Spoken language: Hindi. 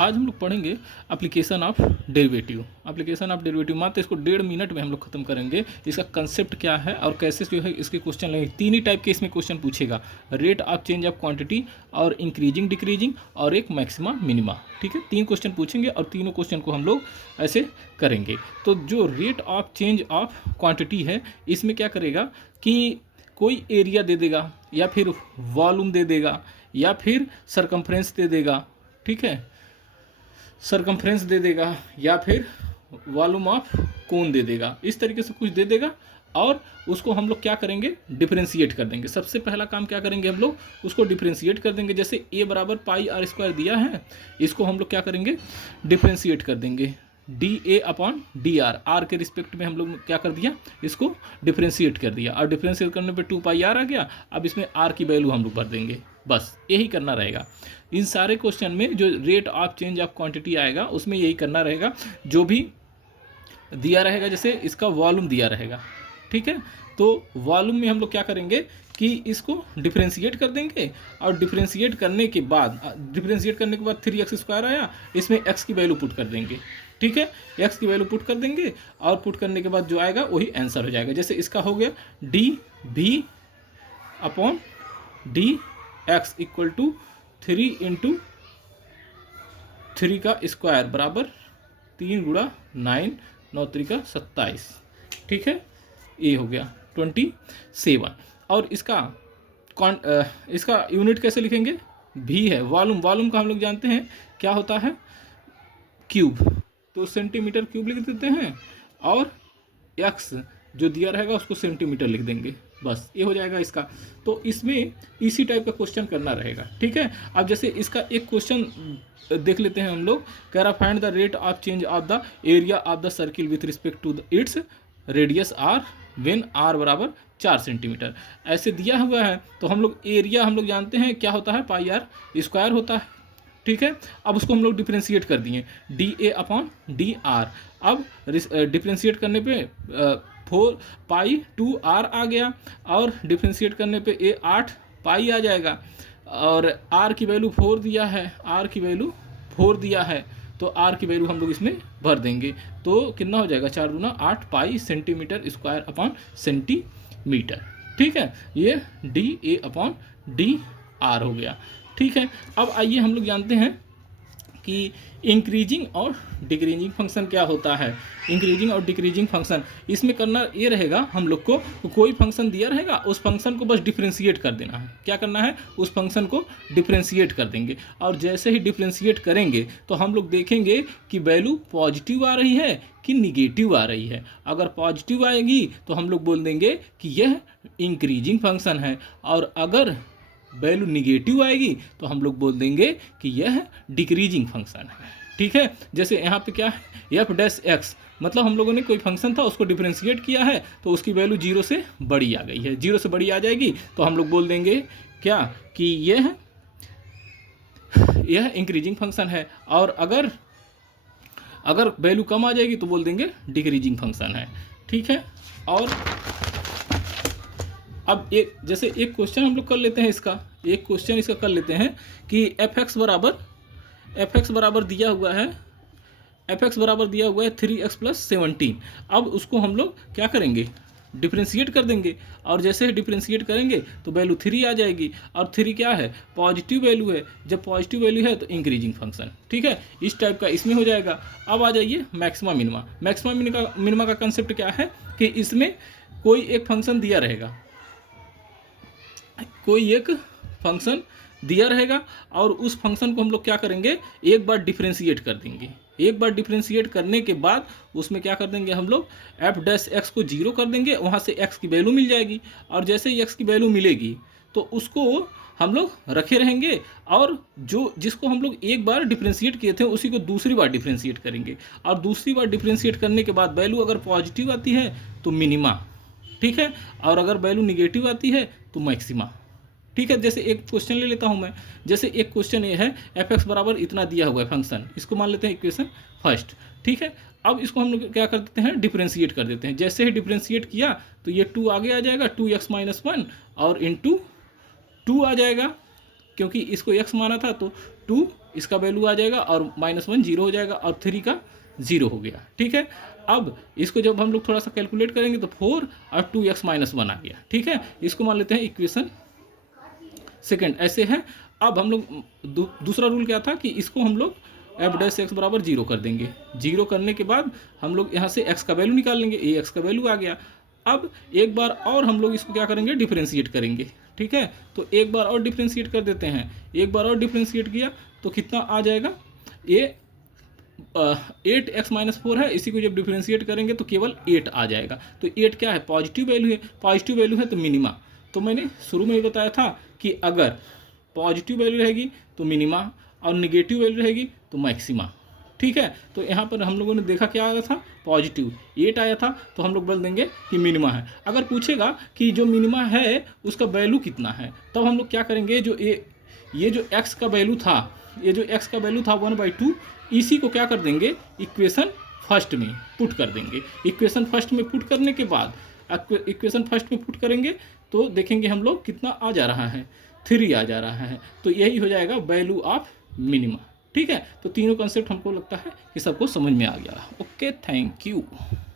आज हम लोग पढ़ेंगे application of derivative. Application of derivative मात्र इसको 1.5 मिनट में हम लोग खत्म करेंगे। इसका कंसेप्ट क्या है और कैसे जो है इसके क्वेश्चन लगेंगे। 3 ही टाइप के इसमें क्वेश्चन पूछेगा, rate of change of quantity और इंक्रीजिंग डिक्रीजिंग और एक मैक्सिमा मिनिमा। ठीक है, 3 क्वेश्चन पूछेंगे और तीनों क्वेश्चन को हम लोग ऐसे करेंगे। तो जो rate of change of quantity है, इसमें क्या करेगा कि कोई एरिया दे देगा या फिर वॉल्यूम दे देगा या फिर सरकमफ्रेंस दे देगा। ठीक है, सरकमफ्रेंस दे देगा या फिर वॉल्यूम ऑफ कोन दे देगा, इस तरीके से कुछ दे देगा और उसको हम लोग क्या करेंगे, डिफ्रेंशिएट कर देंगे। सबसे पहला काम क्या करेंगे, हम लोग उसको डिफ्रेंशिएट कर देंगे। जैसे a बराबर पाई आर स्क्वायर दिया है, इसको हम लोग क्या करेंगे, डिफ्रेंशिएट कर देंगे। D A upon D R, R के रिस्पेक्ट में हम लोग क्या कर दिया, इसको डिफ्रेंशिएट कर दिया और डिफ्रेंशिएट करने पे 2 पाई आर आ गया। अब इसमें आर की वैल्यू हम लोग भर देंगे, बस यही करना रहेगा। इन सारे क्वेश्चन में जो rate of change of quantity आएगा उसमें यही करना रहेगा। जो भी दिया रहेगा, जैसे इसका वॉल्यूम दिया रहेगा, ठीक है, तो वॉल्यूम में हम लोग क्या करेंगे कि इसको डिफ्रेंशिएट कर देंगे और डिफ्रेंशिएट करने के बाद 3x स्क्वायर आया, इसमें x की वैल्यू पुट कर देंगे। ठीक है, x की वैल्यू पुट कर देंगे और पुट करने के बाद जो आएगा वही आंसर हो जाएगा। जैसे इसका हो गया डी भी upon D X equal to 3 into 3 का स्क्वायर बराबर 3 गुणा 9, 9 3 का 27। ठीक है, ये हो गया 27। और इसका यूनिट कैसे लिखेंगे, भी है वॉल्यूम का हम लोग जानते हैं क्या होता है, क्यूब, तो सेंटीमीटर क्यूब लिख देते हैं और एक्स जो दिया रहेगा उसको सेंटीमीटर लिख देंगे, बस ये हो जाएगा इसका। तो इसमें इसी टाइप का क्वेश्चन करना रहेगा। ठीक है, अब जैसे इसका एक क्वेश्चन देख लेते हैं हम लोग, कह रहा find the rate of change of the area of the circle with respect to its radius R when R बराबर 4 सेंटीमीटर। ऐसे दिया हुआ है तो हम लोग एरिया हम लोग जानते हैं क्या होता है, पाई आर स्क्वायर होता है। ठीक है, अब उसको हम लोग डिफ्रेंशिएट कर दिए, D A upon D are. अब डिफ्रेंशिएट करने पे 4 पाई 2 आर आ गया और डिफ्रेंशिएट करने पे ए 8 पाई आ जाएगा और आर की वैल्यू 4 दिया है, आर की वैल्यू 4 दिया है तो आर की वैल्यू हम लोग इसमें भर देंगे। तो कितना हो जाएगा, 4 दूना 8 पाई सेंटीमीटर स्क्वायर अपॉन सेंटीमीटर। ठीक है, ये D A upon D are हो गया। ठीक है, अब आइए हम लोग जानते हैं कि इंक्रीजिंग और डिक्रीजिंग फंक्शन क्या होता है। इंक्रीजिंग और डिक्रीजिंग फंक्शन, इसमें करना ये रहेगा हम लोग को, कोई फंक्शन दिया रहेगा उस फंक्शन को बस डिफ्रेंशिएट कर देना है। क्या करना है, उस फंक्शन को डिफ्रेंशिएट कर देंगे और जैसे ही डिफ्रेंशिएट करेंगे तो हम लोग देखेंगे कि वैल्यू पॉजिटिव आ रही है कि निगेटिव आ रही है। अगर पॉजिटिव आएगी तो हम लोग बोल देंगे कि यह इंक्रीजिंग फंक्शन है और अगर वैल्यू निगेटिव आएगी तो हम लोग बोल देंगे कि यह डिक्रीजिंग फंक्शन है। ठीक है, जैसे यहाँ पे क्या है, एफ डैश एक्स, मतलब हम लोगों ने कोई फंक्शन था उसको डिफ्रेंशिएट किया है तो उसकी वैल्यू 0 से बड़ी आ गई है, 0 से बड़ी आ जाएगी तो हम लोग बोल देंगे क्या कि यह इंक्रीजिंग फंक्शन है और अगर वैल्यू कम आ जाएगी तो बोल देंगे डिक्रीजिंग फंक्शन है। ठीक है, और अब जैसे एक क्वेश्चन हम लोग कर लेते हैं, एक क्वेश्चन इसका कर लेते हैं कि एफ एक्स बराबर दिया हुआ है, fx बराबर दिया हुआ है 3x + 17। अब उसको हम लोग क्या करेंगे, डिफ्रेंशिएट कर देंगे और जैसे ही डिफ्रेंशिएट करेंगे तो वैल्यू 3 आ जाएगी और 3 क्या है, पॉजिटिव वैल्यू है। जब पॉजिटिव वैल्यू है तो इंक्रीजिंग फंक्शन। ठीक है, इस टाइप का इसमें हो जाएगा। अब आ जाइए मैक्सिमा मिनिमा। मैक्सिमा मिनिमा का कंसेप्ट क्या है कि इसमें कोई एक फंक्शन दिया रहेगा, और उस फंक्शन को हम लोग क्या करेंगे, एक बार डिफ्रेंशिएट कर देंगे। एक बार डिफ्रेंशिएट करने के बाद उसमें क्या कर देंगे हम लोग, एफ डैश एक्स को 0 कर देंगे, वहाँ से एक्स की वैल्यू मिल जाएगी और जैसे ही एक्स की वैल्यू मिलेगी तो उसको हम लोग रखे रहेंगे और जिसको हम लोग एक बार डिफ्रेंशिएट किए थे उसी को दूसरी बार डिफ्रेंशिएट करेंगे और दूसरी बार डिफ्रेंशिएट करने के बाद वैल्यू अगर पॉजिटिव आती है तो मिनिमा, ठीक है, और अगर वैल्यू निगेटिव आती है तो मैक्सिमा। ठीक है, जैसे एक क्वेश्चन ले लेता हूं मैं, जैसे एक क्वेश्चन ये है एफ एक्स बराबर इतना दिया हुआ है फंक्शन, इसको मान लेते हैं इक्वेशन फर्स्ट। ठीक है, अब इसको हम लोग क्या कर देते हैं, डिफ्रेंशिएट कर देते हैं। जैसे ही डिफ्रेंशिएट किया तो ये 2 आगे आ जाएगा, 2x - 1 और इंटू 2 आ जाएगा, क्योंकि इसको x माना था तो 2 इसका वैल्यू आ जाएगा और -1 0 हो जाएगा और 3 का 0 हो गया। ठीक है, अब इसको जब हम लोग थोड़ा सा कैलकुलेट करेंगे तो 4 और 2x - 1 आ गया। ठीक है, इसको मान लेते हैं इक्वेशन सेकेंड। ऐसे है। अब हम लोग दूसरा रूल क्या था कि इसको हम लोग f' बराबर 0 कर देंगे। 0 करने के बाद हम लोग यहाँ से x का वैल्यू निकाल लेंगे, ये x का वैल्यू आ गया। अब एक बार और हम लोग इसको क्या करेंगे, डिफ्रेंशिएट करेंगे। ठीक है, तो एक बार और डिफ्रेंशिएट कर देते हैं। एक बार और डिफ्रेंशिएट किया तो कितना आ जाएगा, ये 8x - 4 है, इसी को जब डिफ्रेंशिएट करेंगे तो केवल 8 आ जाएगा। तो 8 क्या है, पॉजिटिव वैल्यू है। पॉजिटिव वैल्यू है तो मिनिमा। तो मैंने शुरू में ही बताया था कि अगर पॉजिटिव वैल्यू रहेगी तो मिनिमा और निगेटिव वैल्यू रहेगी तो मैक्सिमा। ठीक है, तो यहाँ पर हम लोगों ने देखा क्या आया था, पॉजिटिव 8 आया था, तो हम लोग बोल देंगे कि मिनिमा है। अगर पूछेगा कि जो मिनिमा है उसका वैल्यू कितना है, तब हम लोग क्या करेंगे, जो ये जो x का वैल्यू था, ये जो x का वैल्यू था 1/2, इसी को क्या कर देंगे, इक्वेशन फर्स्ट में पुट कर देंगे। इक्वेशन फर्स्ट में पुट करने के बाद इक्वेशन फर्स्ट में पुट करेंगे तो देखेंगे हम लोग कितना आ जा रहा है, 3 आ जा रहा है। तो यही हो जाएगा वैल्यू ऑफ मिनिमा। ठीक है, तो तीनों कॉन्सेप्ट हमको लगता है कि सबको समझ में आ गया। Okay, thank you.